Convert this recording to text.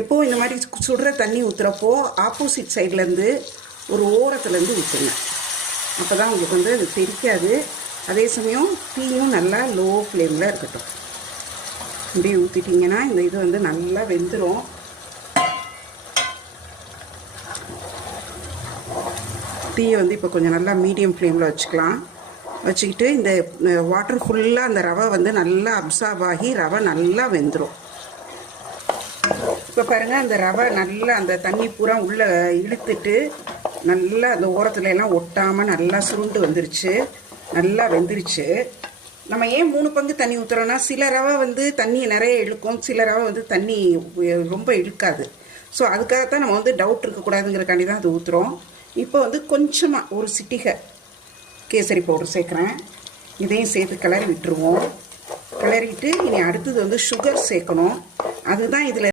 எப்போது இந்த மாதிரி சுடுற தண்ணி ஊற்றுறப்போ ஆப்போசிட் சைட்லேருந்து ஒரு ஓரத்துலேருந்து ஊற்றுங்க. அப்போ தான் உங்களுக்கு வந்து அது தெரிக்காது. அதே சமயம் தீயும் நல்லா லோ ஃப்ளேமில் இருக்கட்டும். இப்படியே ஊற்றிட்டிங்கன்னா இந்த இது வந்து நல்லா வெந்துடும். தீயை வந்து இப்போ கொஞ்சம் நல்லா மீடியம் ஃப்ளேமில் வச்சுக்கலாம். வச்சுக்கிட்டு இந்த வாட்டர் ஃபுல்லாக அந்த ரவை வந்து நல்லா அப்சார்ப் ஆகி ரவை நல்லா வெந்துடும். இப்போ பாருங்கள், அந்த ரவை நல்லா அந்த தண்ணி பூரா உள்ளே இழுத்துட்டு நல்லா அந்த ஓரத்துல எல்லாம் ஒட்டாமல் நல்லா சுருண்டு வந்துருச்சு, நல்லா வெந்துருச்சு. நம்ம ஏன் 3 பங்கு தண்ணி ஊற்றுறோன்னா, சில ரவை வந்து தண்ணி நிறைய இழுக்கும், சில ரவை வந்து தண்ணி ரொம்ப இழுக்காது. ஸோ அதுக்காகத்தான் நம்ம வந்து டவுட் இருக்கக்கூடாதுங்கிறக்காண்டி தான் அது ஊற்றுறோம். இப்போ வந்து கொஞ்சமாக ஒரு சிட்டிகை கேசரி பவுடர் சேர்க்குறேன். இதையும் சேர்த்து கிளறி விட்டுருவோம். கிளறிட்டு இனி அடுத்தது வந்து சுகர் சேர்க்கணும். அதுதான் இதில்